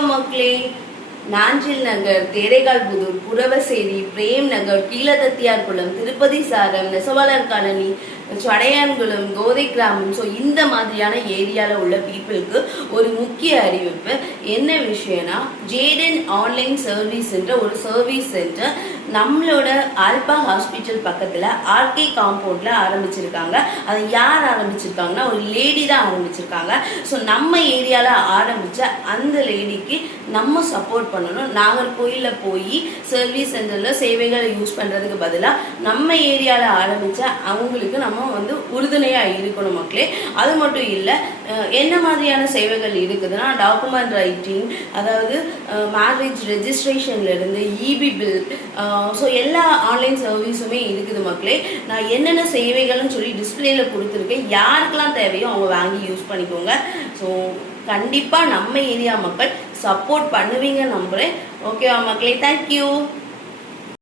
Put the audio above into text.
வணக்கம் மக்களே. நாஞ்சில் நகர், தேரைகால்புதூர், புறவசேரி, பிரேம் நகர், கீழதத்தியார்குளம், திருப்பதி சாரம், நெசவாளர் காலனி, சடையான்குளம், கோதை கிராமம், ஸோ இந்த மாதிரியான ஏரியாவில் உள்ள பீப்புளுக்கு ஒரு முக்கிய அறிவிப்பு. என்ன விஷயம்னா, ஜேடன் ஆன்லைன் சர்வீஸ்ன்ற ஒரு சர்வீஸ் சென்டர் நம்மளோட ஆல்பா ஹாஸ்பிட்டல் பக்கத்தில் ஆர்கே காம்பவுண்டில் ஆரம்பிச்சிருக்காங்க. அதை யார் ஆரம்பிச்சிருக்காங்கன்னா, ஒரு லேடி தான் ஆரம்பிச்சிருக்காங்க. ஸோ நம்ம ஏரியாவில் ஆரம்பித்த அந்த லேடிக்கு நம்ம சப்போர்ட் பண்ணணும். நாகர்கோயிலில் போய் சர்வீஸ் சென்டரில் சேவைகளை யூஸ் பண்ணுறதுக்கு பதிலாக நம்ம ஏரியாவில் ஆரம்பித்த அவங்களுக்கு நம்ம உறுதுணையாக இருக்கணும் மக்களே. அது மட்டும் இல்லை, என்ன மாதிரியான சேவைகள் இருக்குதுன்னா, டாக்குமெண்ட் ரைட்டிங், அதாவது மேரேஜ் ரெஜிஸ்ட்ரேஷன்லேருந்து இபி பில், ஸோ எல்லா ஆன்லைன் சர்வீஸுமே இருக்குது மக்களே. நான் என்னென்ன சேவைகள்னு சொல்லி டிஸ்பிளேல கொடுத்துருக்கேன். யாருக்கெல்லாம் தேவையோ அவங்க வாங்கி யூஸ் பண்ணிக்கோங்க. ஸோ கண்டிப்பாக நம்ம ஏரியா மக்கள் சப்போர்ட் பண்ணுவீங்க நம்புகிறேன். ஓகேவா மக்களே? தேங்க்யூ.